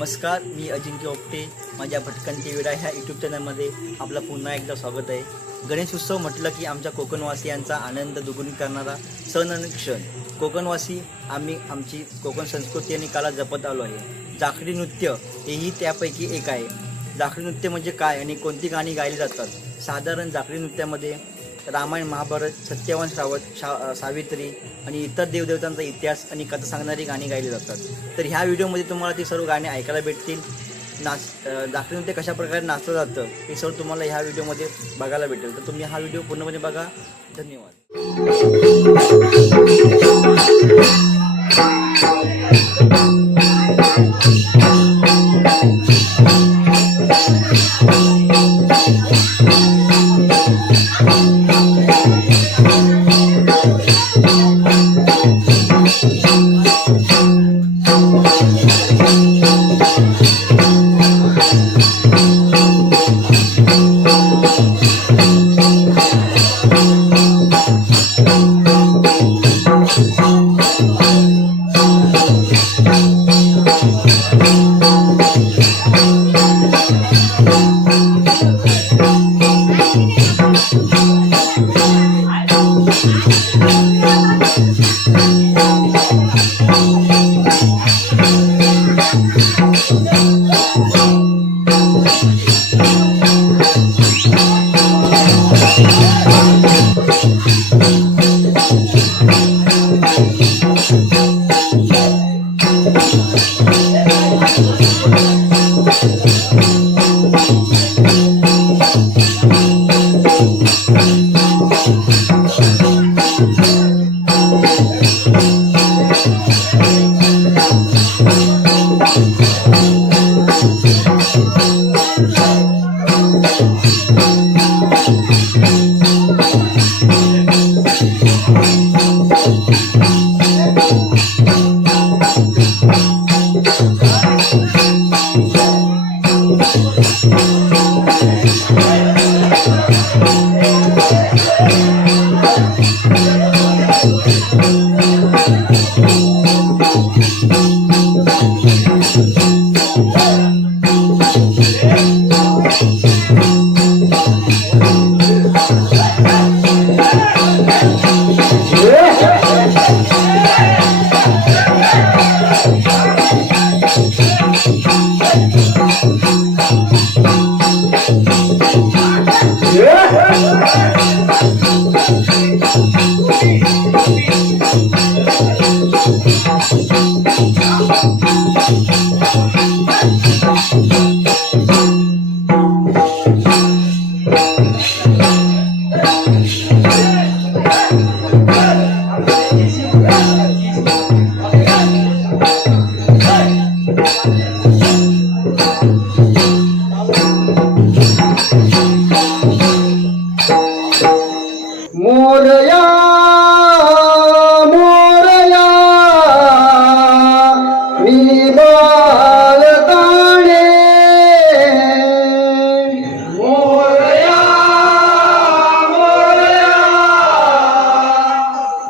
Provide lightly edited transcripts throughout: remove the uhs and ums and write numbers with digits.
नमस्कार, मी अजिंक्य ओपटे. माझ्या भटकंती विडा ह्या यूट्यूब चॅनलमध्ये आपलं पुन्हा एकदा स्वागत आहे. गणेश उत्सव म्हटलं की आमच्या कोकणवासियांचा आनंद दुगुणी करणारा सण आणि क्षण. कोकणवासी आम्ही आमची कोकण संस्कृती आणि कला जपत आलो आहे. जाखडी नृत्य हेही त्यापैकी एक आहे. जाखडी नृत्य म्हणजे काय आणि कोणती गाणी गायली जातात? साधारण जाखडी नृत्यामध्ये रामायण, महाभारत, सत्यवान, सावित्री आणि इतर देवदेवतांचा इतिहास आणि कथा सांगणारी गाणी गायली जातात. तर ह्या व्हिडिओमध्ये तुम्हाला ती सर्व गाणी ऐकायला भेटतील. जाखडी नृत्य कशा प्रकारे नाचलं जातं हे सर्व तुम्हाला ह्या व्हिडिओमध्ये बघायला भेटेल. तर तुम्ही हा व्हिडिओ पूर्णपणे बघा. धन्यवाद. मोरया मोरया मी बाळताणे मोरया मोरया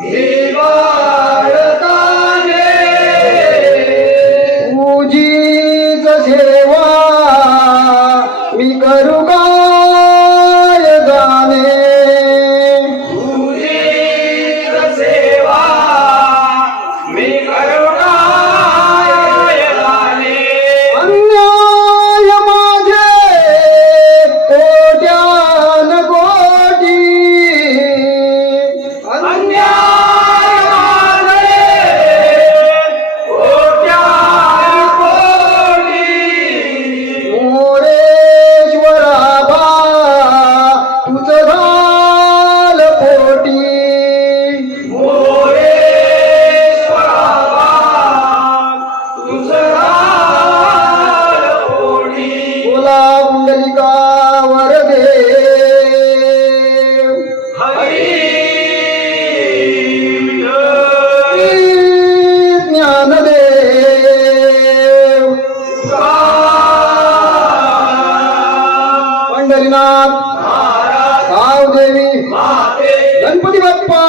मी बाळताणे तुझीच सेवा मी करू काय गाणे देवी गणपती बाप्पा.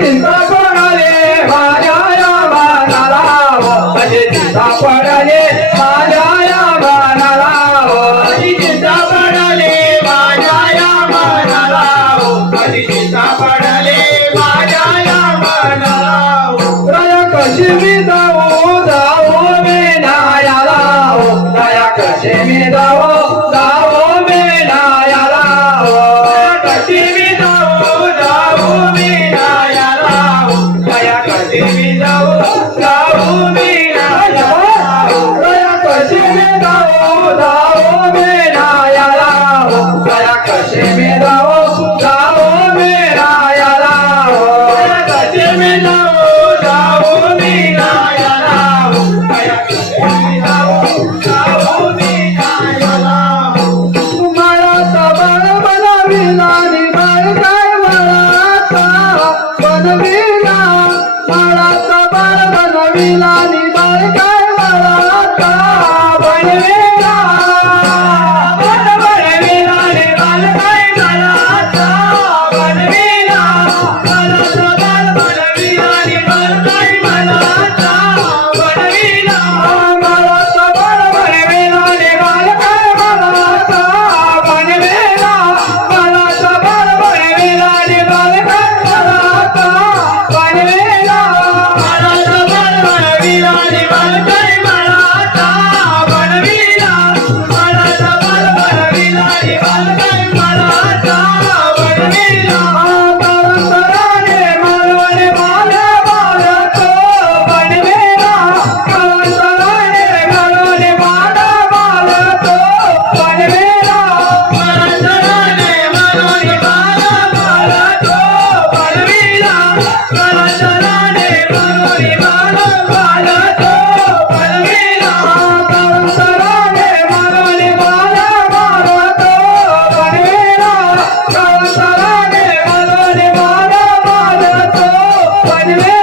चिंता पडाले माझ्या या मनाला माझी चिंता पडाले माझ्या या मनाला माझी चिंता पडाले माझ्या या मनाला माझी चिंता पडाले माझ्या या मनाला दया कशी मी जाऊ जाऊ मी नायाला दया कशी मी जाऊ जाऊ मी नायाला दया कशी मी जाऊ जाऊ मी नायाला दया कशी मी जाऊ जाऊ मी नायाला दया कशी मी जाऊ जाऊ मी नायाला दया कशी मी जाऊ जाऊ मी नायाला दया कशी मी जाऊ जाऊ मी नायाला दया कशी मी जाऊ जाऊ मी नायाला तुम्हाला सबळ बनविला आणि बाळ काय मला बनविला मला सबळ बनविला आणि बाळ काय मला बनविला बनविला आणि बाळ काय मला बनविला मला सबळ बनविला आणि बाळ काय मला बनविला मला सबळ बनविला आणि बाळ काय मला बनविला मला सबळ बनविला आणि बाळ काय मला बनविला मला सबळ बनविला आणि बाळ काय मला बनविला मला सबळ बनविला आणि बाळ काय मला बनविला तरंतराने मरवणे माझ्या बाळात बनविला तरंतराने मरवणे माझ्या बाळात बनविला तरंतराने मरवणे माझ्या बाळात बनविला तरंतराने मरवणे माझ्या बाळात बनविला तरंतराने मरवणे माझ्या बाळात बनविला तरंतराने मरवणे माझ्या बाळात बनविला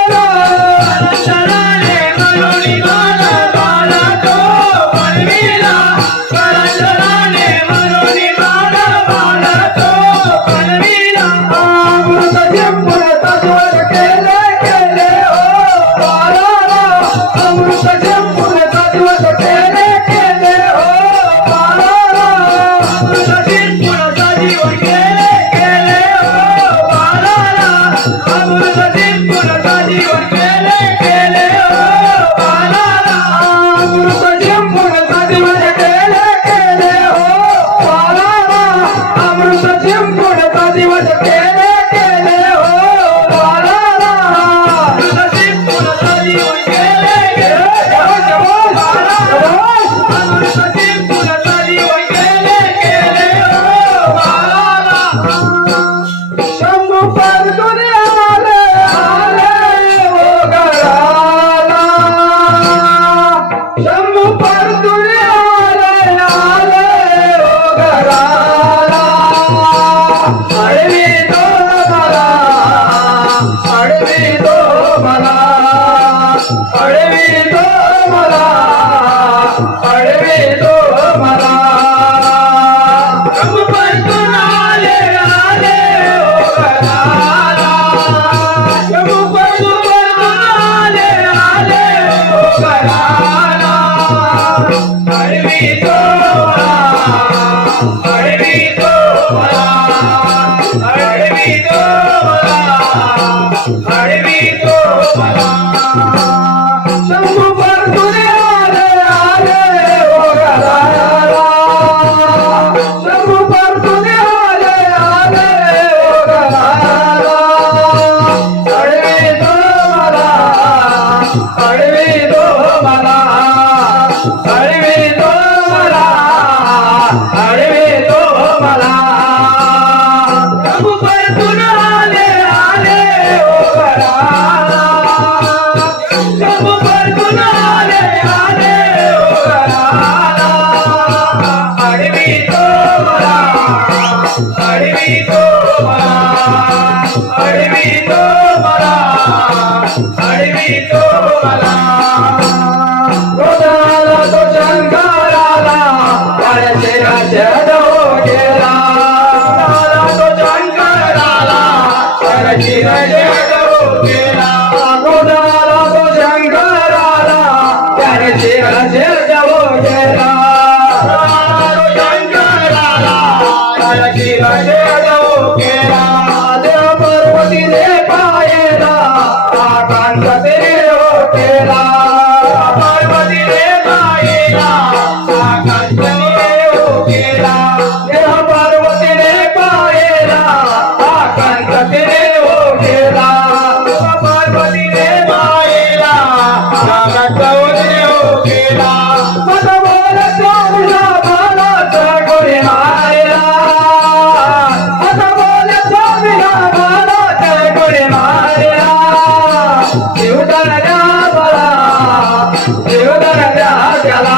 तरंतराने मरवणे माझ्या बाळात बनविला तरंतराने मरवणे माझ्या बाळात बनविला अमृत जंपुर तत्वर केले केले हो बाळाला अमृत जंपुर तत्वर केले केले हो बाळाला अमृत जंपुर तत्वर केले केले हो बाळाला अमृत जंपुर तत्वर केले केले हो बाळाला अमृत जंपुर तत्वर केले केले हो बाळाला अमृत जंपुर तत्वर केले केले हो बाळाला अमृत जंपुर तत्वर केले केले हो बाळाला अमृत जंपुर तत्वर केले केले हो बाळाला शंभू परतून आले आले ओ गडाला शंभू परतून आले आले ओ गडाला अडवी तो मला अडवी तो मला अडवी तो मला अडवी तो मला शंभू परतून आले आले ओ गडाला शंभू परतून आले आले ओ गडाला अडवी तो मला अडवी तो मला अडवी तो मला अडवी तो मला शंभू परतून आले आले ओ गडाला शंभू परतून आले आले ओ गडाला अडवी तो मला अडवी तो मला अडवी तो मला अडवी तो मला शंभू परतून आले आले ओ गडाला शंभू परतून आले आले ओ गडाला अडवी तो मला अडवी तो मला अडवी तो मला अडवी तो मला रोजाला तो शंकराला वाड्याचे राज्य गेला तो शंकराला वाड्याची राज्य केला गोदाला तो शंकराला त्याने शिराचे देव केला शंकराला त्याने शिराचे देव केला देव पार्वतीने पायला आकांत देव केला पार्वतीने पायला आकांत देव केला देव पार्वतीने पायला आकांत देव केला देव पार्वतीने पायला आकांत देव केला मत बोल स्वामीला बालाच कोणी मारला मत बोल स्वामीला बालाच कोणी मारला देवदान द्या मला देवदान द्या त्याला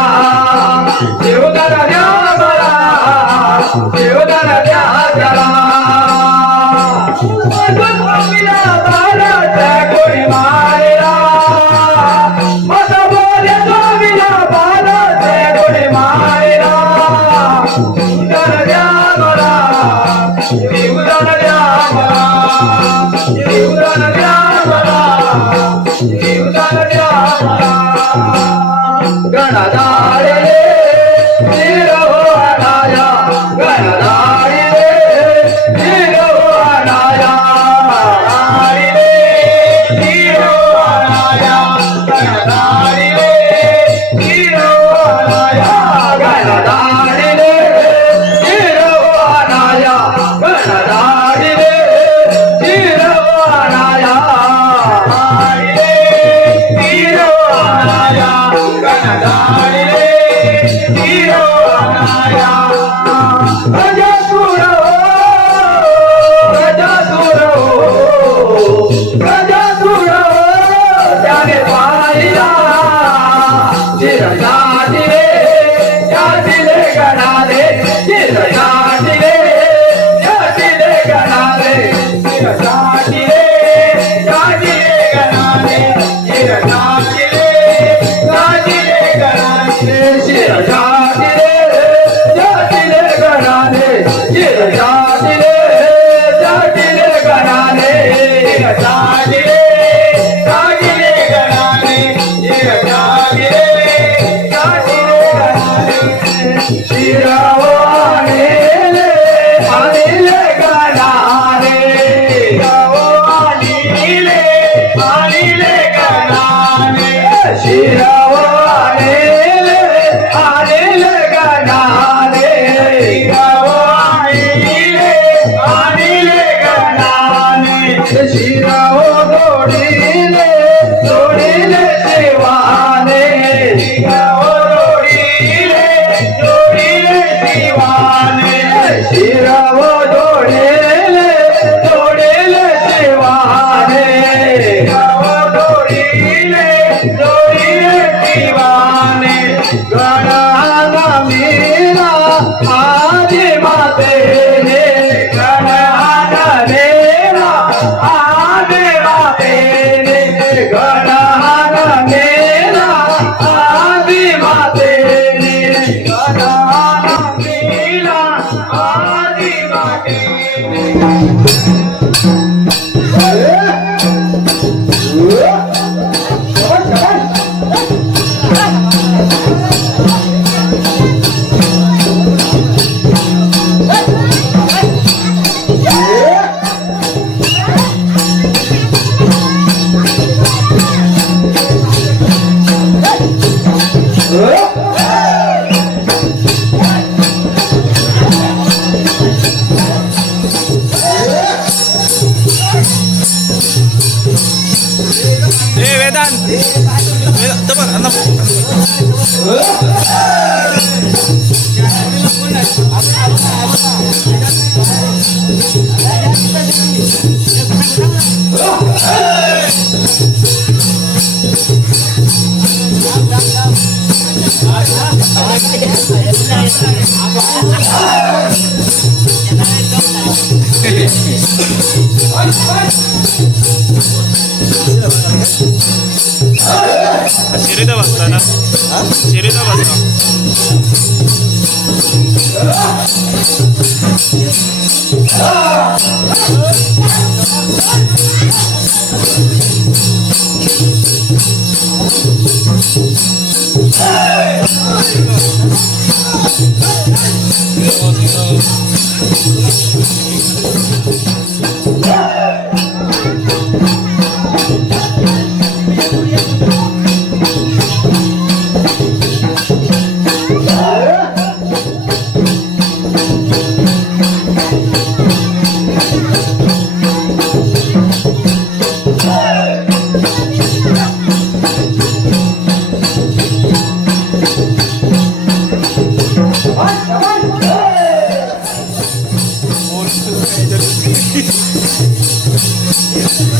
देवदान द्या मला देवदान द्या त्याला स्वामीला बालाच कोणी मारला मत बोल स्वामीला बालाच कोणी मारला देवदान द्या मला देवदान द्या मला देवदान द्या मला देवदान द्या मला गणदाळे निरहो अनाया गणदाळे निरहो अनाया निरहो अनाया गणदाळे निरहो अनाया गणदाळे निरहो अनाया गणदाळे निरहो अनाया शिरीदा बसता ना शिरीदा बसता Hey!